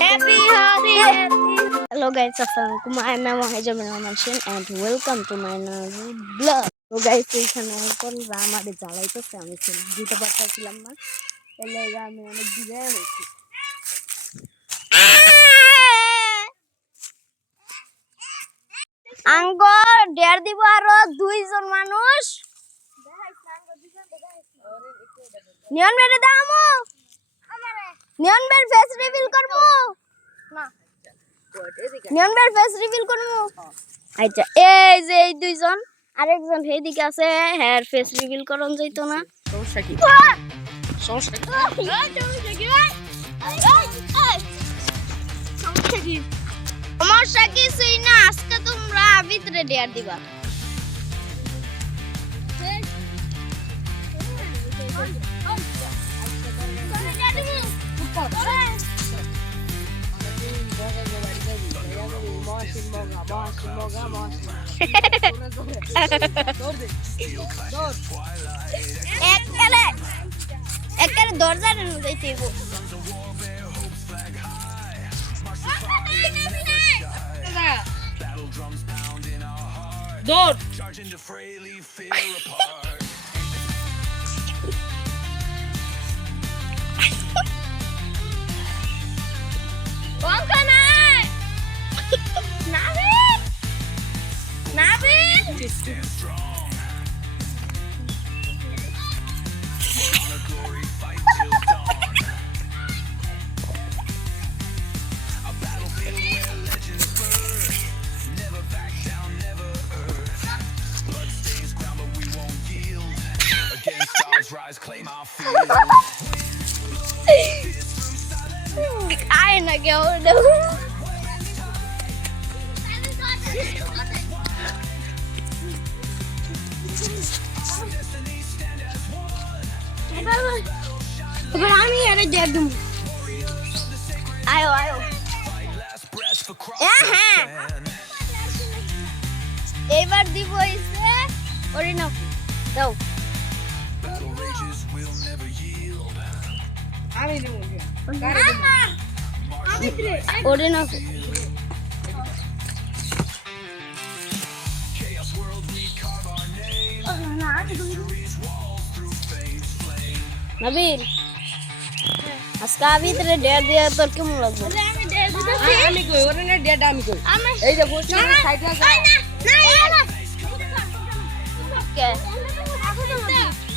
Happy holiday. Hello guys, assalamualaikum. I am Mohamed Mansion and welcome to my new vlog. So guys, এখানে এখন আমাদের জ্বালাইতেছে আমি দিতে পারতেছিলাম না এলে আমি অনেক দিকে হয়েছি আঙ্গ ডের দিব আরো দুইজন মানুষ নিয়ন মেরে দামু নিয়ন বের ফেস রিভিল করবো না নিয়ন বের ফেস রিভিল করবো আচ্ছা এই যে এই দুইজন আরেকজন এইদিকে আছে হেয়ার ফেস রিভিল করন যাইতো না সমস্যা কি সমস্যা কিছুই না আজকে তোমরা ভিতরে ডেয়ার দিবা একেবারে দরজা যাইতে দৌড় claim our field. I na go do. But I'm here to dead them. Ayo. Ever the voice or enough? No. ওরে না নবীন আজকে ভিতরে ডেয়ার দিয়ে তোর কেমন লাগবে আমি কই ওরে না ডেয়ার আমি কই এই যে বসে সাইডে যা না কে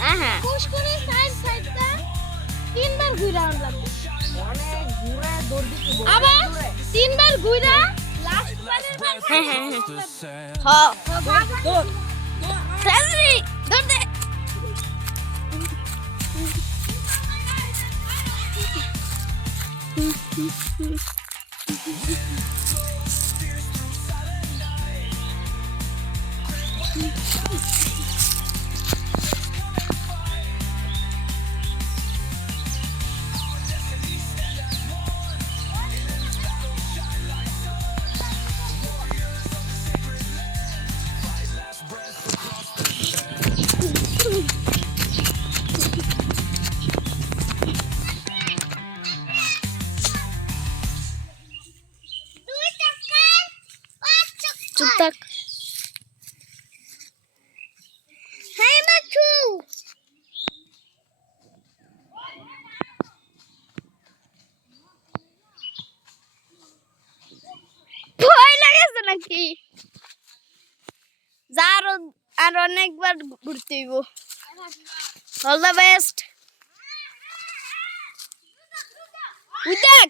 হ্যাঁ পুশ করে সাইডটা তিনবার ঘুরে আনলাম মানে ঘুরে দৌড় দিতে আবার তিনবার ঘুরে লাস্ট বারের বার হ্যাঁ দৌড় সেলফি দৌড় দে চুপ থাক হাই মাছু ভয় লাগেছে নাকি যার আর অনেকবার ঘুরতে হইব অল দ্য বেস্ট উইদাক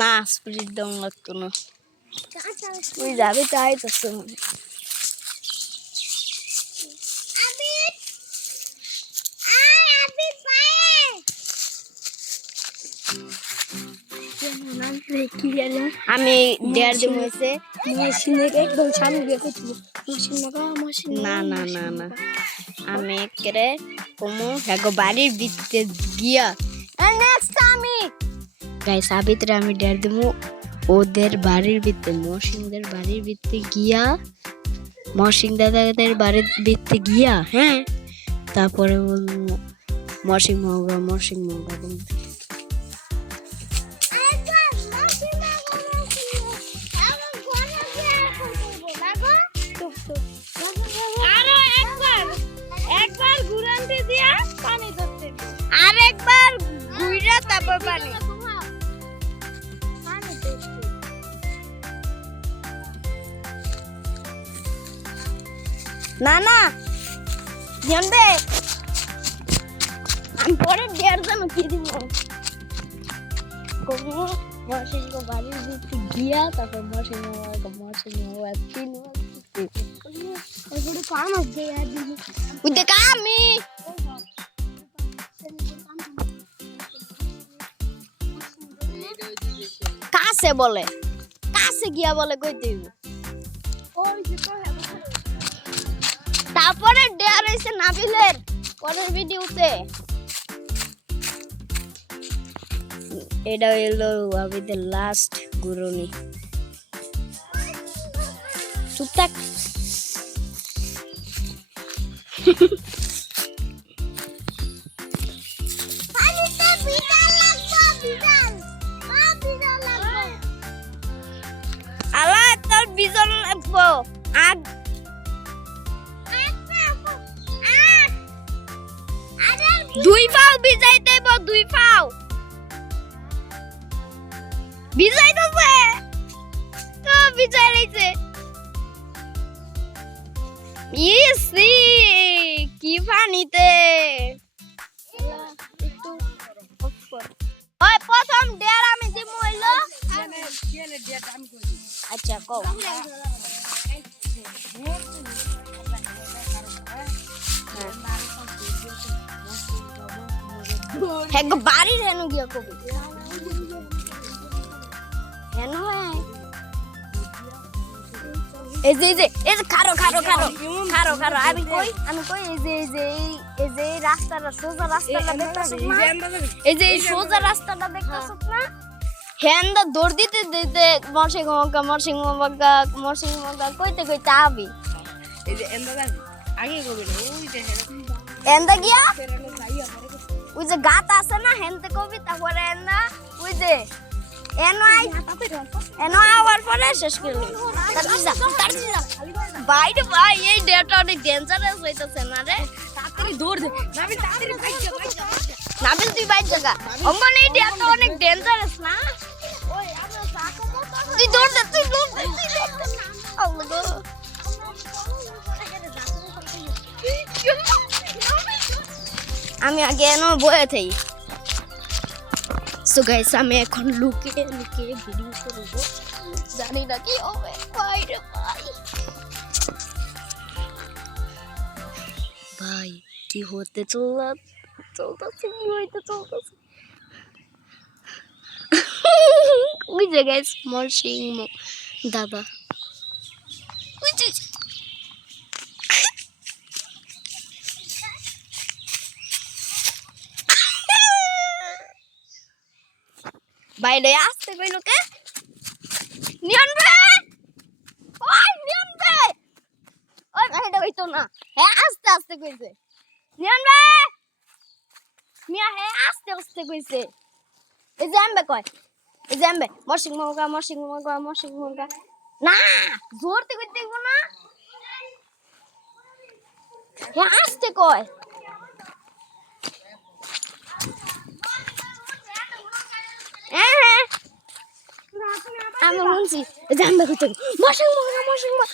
না স্পিরিট ডাউন লাগতো না তুই যাবি তাই তো আমি ডেয়ার দিব হইছে মেশিনে একদম সামনে গিয়ে কইছি মেশিন লাগা মেশিন না আমি করে কমো হ্যাগো বাড়ির ভিতরে গিয়া নেক্সট আমি গাইস আবিত্রে আমি ডের দেবো ওদের বাড়ির ভিতরে মহসিনদের বাড়ির ভিতরে গিয়া মহসিন দাদাদের বাড়ির ভিতরে গিয়া হ্যাঁ তারপরে বলবো মহসিন মহগা বলতে একবার ঘুরান্তে দিয়া পানি ধরতে আর একবার ঘুরে তারপর পানি না না জানবে আমি পরে 1.5 জন কি দিব কোনো মহসিন কো বাড়ির ভিতরে গিয়া তারপর মহসিন তিন ওইগুলো কাম আছে यार দিদি ওই দেখ আমি কাছে বলে কাছে গিয়া বলে কইতে হইব তারপরে ডেয়ার হইছে নাবিলের পরের ভিডিওতে এটা হইলো আমাদের লাস্ট ঘুরনি চুপ থাক আলা তোর বিজন লাগবো আগ দুই পাও বিজাই দেব দুই পাও বিজাই দছে তো বিজাই লাইছে ইসি কি পানিতে ওই প্রথম ডেয়ার আমি দিমু হইলো আচ্ছা কও হ্যাঁ বাড়ির হেনু গিয়া কবি হেন হয় এই যে খারো আমি কই এই যে রাস্তাটা সোজা রাস্তাটা দেখতাছস না এই যে সোজা রাস্তাটা দেখতাছস না হেন্দা দৌড় দিতে দিতে মরসিং মগা কইতে আবি এই যে এন্ডা আগে কবি না ওই যে এন্দা গিয়া ওই যে গাত আছে না হেনতে কবি তারপরে এন্দা ওই যে এনো আওয়ার পরে শেষ করলি বাইরে ভাই এই ডেটা অনেক ডেঞ্জারাস হইতাছে না রে তাড়াতাড়ি দৌড় দে নাবিল তাড়াতাড়ি বাইক যা নাবিল তুই বাইক জায়গা অঙ্গন এই ডেটা অনেক ডেঞ্জারাস না ওই আমরা সাকো মত তুই দৌড় দে আল্লাহ গো আমি আগে এনো বয়ে থাই সো গাইস আমি এখন লুকিয়ে ভিডিও করব জানি না কি হবে ভাই রে ভাই কি হতে চলতেছে কি হইতে চলতেছে ওই যে গাইস মরসিং দাদা ওই যে বাইরে আসতে কইলো কে নিয়ন ভাই ওই ভাইটা কইতো না হ্যাঁ আস্তে কইছে নিয়ন ভাই মিয়া হ্যাঁ আস্তে কইছে এই যে আমবে কয় এই যে আমবে মরসিং মগা না জোরতে কইতে দিব না হ্যাঁ আস্তে কয় আমি শুনছি জানবে কইতে মরসিং মগা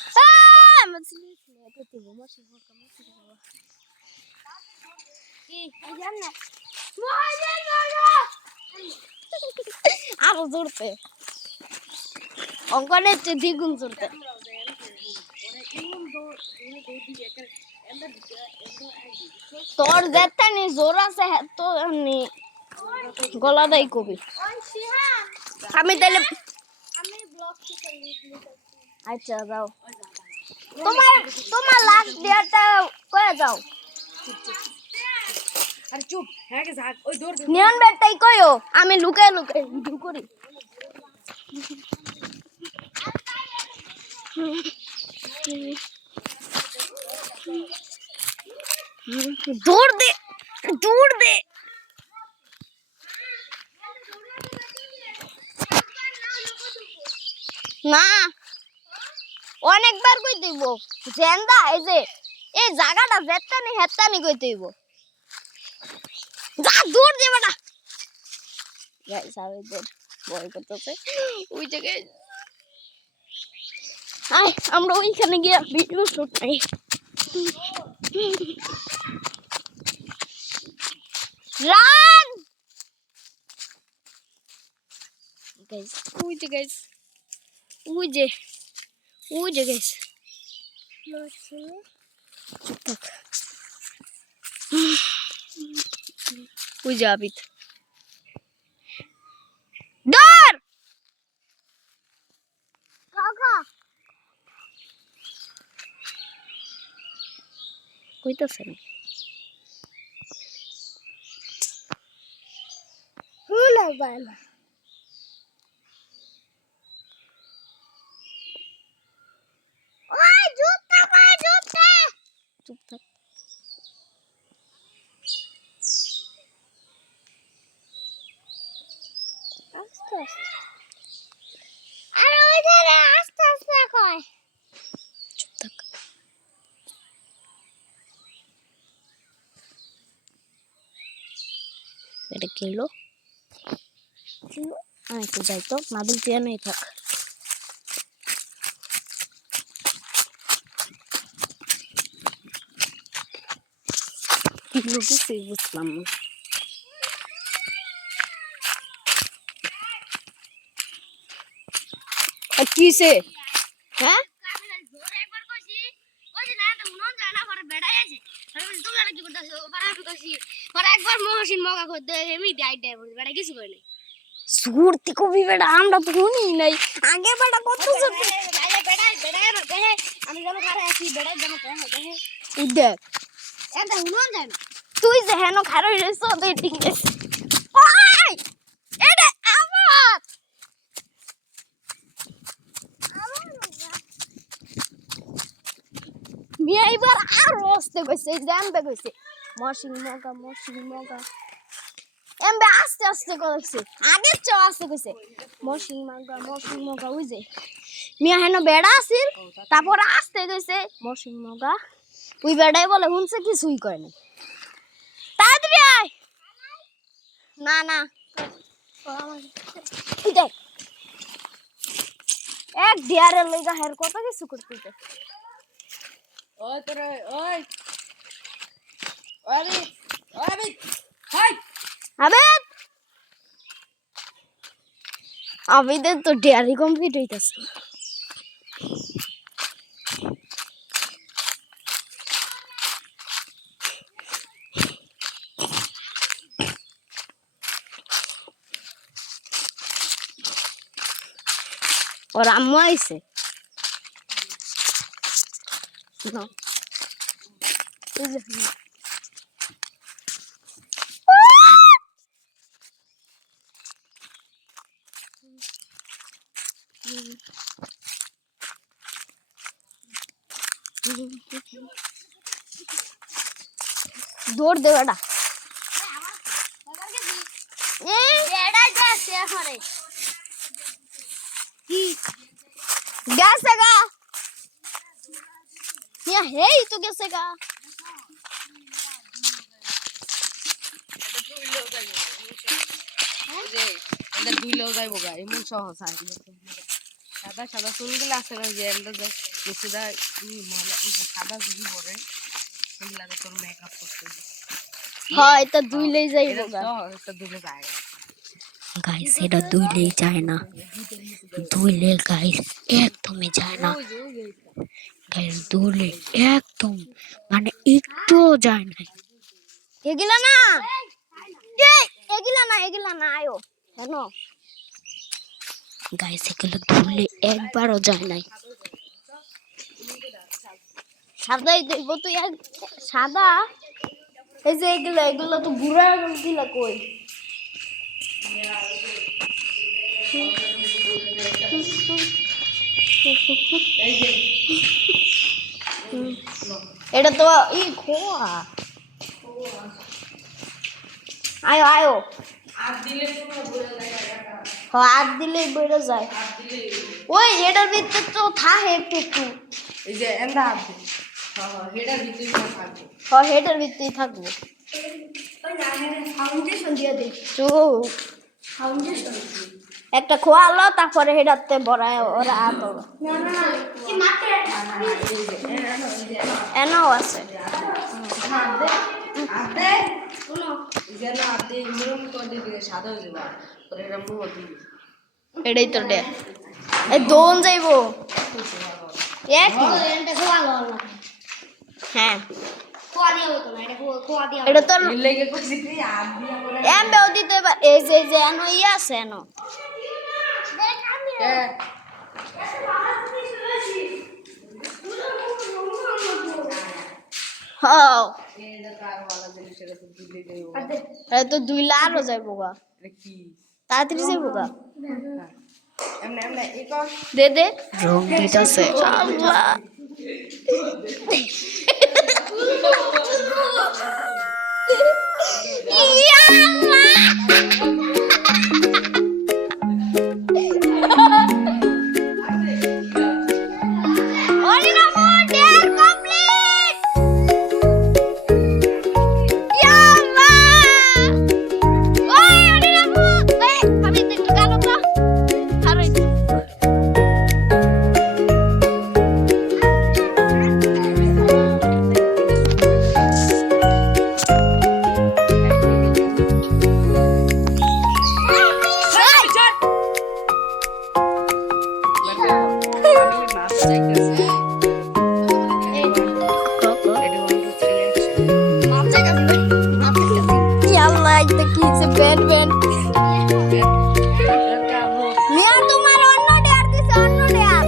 আরো জোরতে অঙ্কনের চেয়ে দ্বিগুণ জোরতে তোর যেতে জোর আছে তো গলা দেয় কবি আমি তাহলে আচ্ছা যাও তোমার লাস্ট ডেটটা কয়ে যাও আরে চুপ হ্যাঁ কে যাক ওই দৌড় নিয়ন বেটাই কইও আমি লুকাই লুকাই ভিডিও করি দৌড় দে দৌড় দে না অনেকবার কই দিব জেন্দা এই যে এই জায়গাটা জেত্তানি হেত্তানি কই দিব যা দূর দে বেটা গাইস আরে দে বয় করতেছে ওই জায়গায় আয় আমরা ওইখানে গিয়ে ভিডিও শুট করি রান গাইস ওই যে গাইস ওই যে গাইস চুপ থাক ওই যে আবিদ ডর কাকা কইতাছে না হুলা বালা ওই জুতা কই জুতা চুপ থাক আস্তে আস্তে আরে ওই ধারে আস্তে আস্তে কই চুপ থাক এটা কিলো আমি তো যাই তো নাবিল তুই নাই থাক কিলো কিছুই বুঝলাম না কিসে হ্যাঁ একবার মহসিন মগা করতে এমনি ডাইট বেড়া কিছু করে নাই সুরতি কবি বেড়া আমরা তো শুনি নাই আগে বেড়া কত আমি যেন খারে আছি বেড়া যেন দেখ এটা হুনন যায় না তুই যে হেন খারে রইছ তুই ঠিক আছে ওই এটা আমার মিয়া এবার আর রস্তে কইছে জানবে কইছে মশিং মগা এমবে আস্তে আস্তে কইছে আগে চ আস্তে কইছে মশিং মগা ওই যে মিয়া হেন বেড়া আছিল তারপর আস্তে কইছে মশিং মগা ওই বেড়াই বলে হুনছে কিছুই কয় না তাড়াতাড়ি আয় না না দেখ এক ডিয়ারের লইগা হের কত কিছু করতেছে ওই তোরে ওই ওই ওই হাই আবেদ আবেদের তো ডেয়ারি কমপ্লিট হইতাছে ওর আম্মু আইছে না দৌড় দে বেটা গেছে গা হেই তো গেছে গা দুই লোক যাইবো গা এমন সহজ সাদা সাদা চুলগুলো আছে না যে বেশিদা সাদা চুল পরে সেগুলাতে তোর মেকআপ করতে হয় এটা দুইলেই যাইবো গা এটা দুটো যায় গাইস এটা দুইলেই যায় না দুইলে গাইস একদমই যায় না গাইস দুইলে একদম মানে একটুও যায় না এগুলা না এগুলা না আয়ো কেন গাইস এগুলো দুইলে একবারও যায় নাই সাদাই দেব তুই সাদা এই যে এগুলো তো বুড়া দিলা কই এটা তো খোয়া আয়ো আয়ো হাত দিলে বেড়ে যায় ওই এটার ভিতরে তো থাকে একটু এই যে এন্দা হাত দে হেডার ভিতরে থাকবে হেটার ভিতরেই থাকবো ফাউন্ডেশন দিয়ে দে ফাউন্ডেশন একটা খোয়ালো তারপরে হেটাতে বড়ায় ওরা আতো না না কি মাত্র এনো আছে হাত দে শুনো এই যে না হাত দে মুরম করে দিবি সাদা হয়ে যাবে পরে এটা মুহ দিবি এটাই তো ডে এই দোন যাইবো এক এটা খোয়া গেল হ্যাঁ খোয়া দিয়া হতো না এটা খোয়া দিয়া এটা তো লেগে কইছি তুই হাত দিয়া করে এমবেও দিতে এই যে এনো আছে এনো হ্যাঁ হ্যাঁ এটা কার वाला জিনিস এটা তো দিলে দেব এটা তো 2 লাখ যাইবো গা এটা কি তাড়াতাড়ি যাইবো গা এমনে এমনে এই কর দে দে রং দিতেছে আল্লাহ ইয়া আল্লাহ ওরে নামো ডেয়ার কমপ্লিট ইয়া আল্লাহ ওই ওরে নামো এই আমি তো একটু গানো তো আরে আল্লাহ এটা কি যে ব্যান্ড ব্যান্ড মিয়া তোমার অন্য ডেয়ার দিছে অন্য dare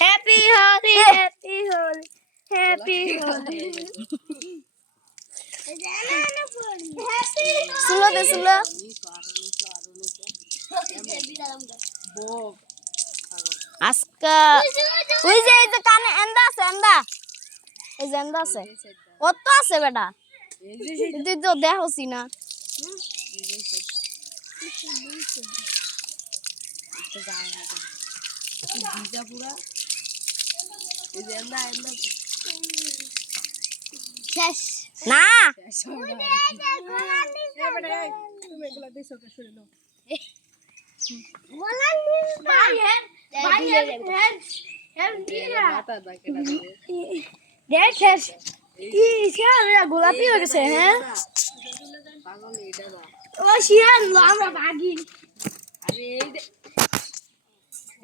happy Holi happy Holi happy Holi सुनो दे सुनो আজকা ওই যে এই যে কানে এন্দা আছে এন্দা এই যে এন্দা আছে কত আছে বেটা তুই তো দেখোসি না শেষ না গোলাপি হয়ে গেছে হ্যাঁ ও শিয়ান আমরা ভাগি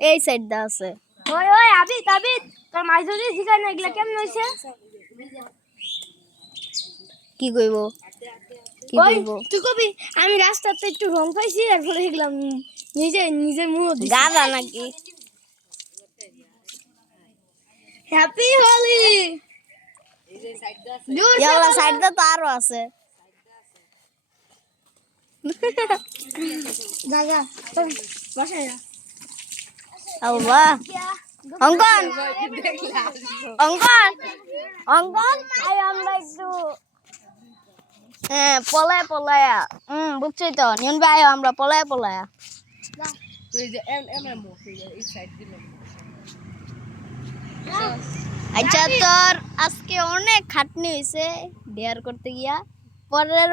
এই সাইড দা আছে ওই ওই আবিদ আবিদ তোর মাছ ধরে শিখায় না এগুলা কেমন হয়েছে কি কইব কি কইব তুই কবি আমি রাস্তাতে একটু রং পাইছি আর পরে দেখলাম নিজে নিজে মুখ গাদা নাকি হ্যাপি হোলি এই যে সাইডটা আছে ইয়ালা সাইডটা তো আরো আছে জায়গা বসে যা আল্লাহ অঙ্কন অঙ্কন অঙ্কন আই আমরা একটু হ্যাঁ পলায় পলায়া বুঝছি তো নিয়ন ভাই আমরা পলায় পলায়া তো এই যে এমনে মুখ এই সাইড দিলাম আচ্ছা তোর আজকে অনেক খাটনি হয়েছে ডেয়ার করতে গিয়া পরের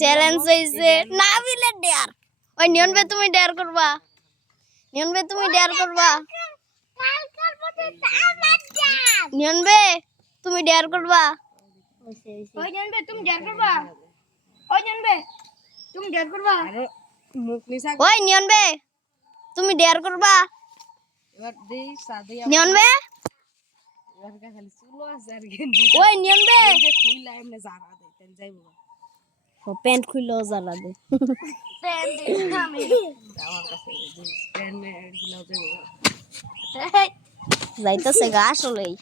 চ্যালেঞ্জ হয়েছে না বিলে ডেয়ার ওই নিয়ন ভাই তুমি ডেয়ার করবা নিয়ন ভাই তুমি ডেয়ার করবা নিয়ন ভাই তুমি ডেয়ার করবা ওই জানবে তুমি ডেয়ার করবা ওই জানবে তুমি ডেয়ার করবা আরে মুখ নিসা ওই নিয়ন ভাই তুমি ডেয়ার করবা এবার দেই সাদে নিয়ন ভাই এবার খালি চুলো আছে আর গেঞ্জি ওই নিয়ন ভাই যে খুইলা এমনে জানা দেই তেন যাইবো ও প্যান্ট খুললেও জ্বালা দে আমার কাছে প্যান্ট গুলো দেবো যাইতেছে গা আসলেই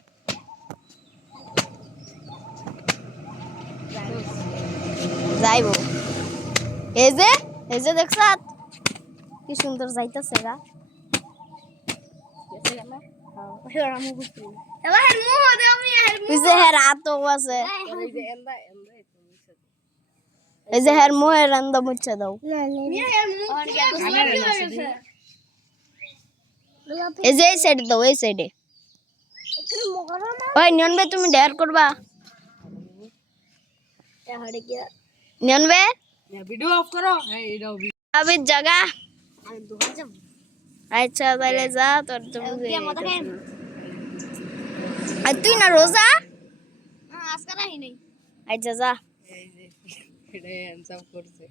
যাইব এই যে দেখছ কি সুন্দর যাইতেছে গা ওই যে হের হাতও আছে এই যে এন্দা এন্দা এই যে হের মোহের আন্দা মুচ্ছে দাও এই যে এই সাইডে দাও এই সাইডে ওই নিয়ন ভাই তুমি ডেয়ার করবা নিয়ন ভাই ভিডিও অফ করো এই এটাও আবির জায়গা আচ্ছা তাহলে যা তোর তুমি আর তুই না রোজা আচ্ছা যা এই যে এটা হ্যান্ডসাম করছে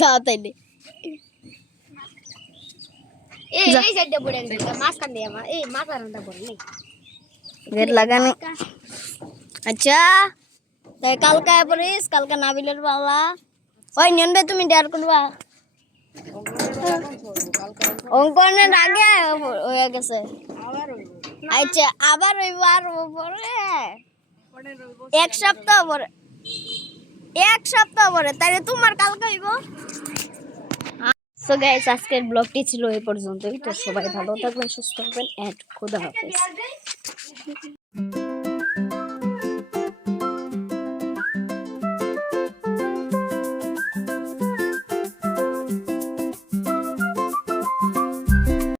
যা তাইলে গেট লাগানো আচ্ছা তাই কালকে পড়িস কালকে নাবিলের পালা ওই নিয়ন ভাই তুমি ডেয়ার করবা অঙ্কনের আগে হয়ে গেছে আবার হইব আচ্ছা আবার রবিবার পরে পরে রইব এক সপ্তাহ পরে তাহলে তোমার কালকে হইব সো গাইস আজকের ব্লগটি ছিল এই পর্যন্তই তো সবাই ভালো থাকবেন সুস্থ থাকবেন এন্ড খোদা হাফেজ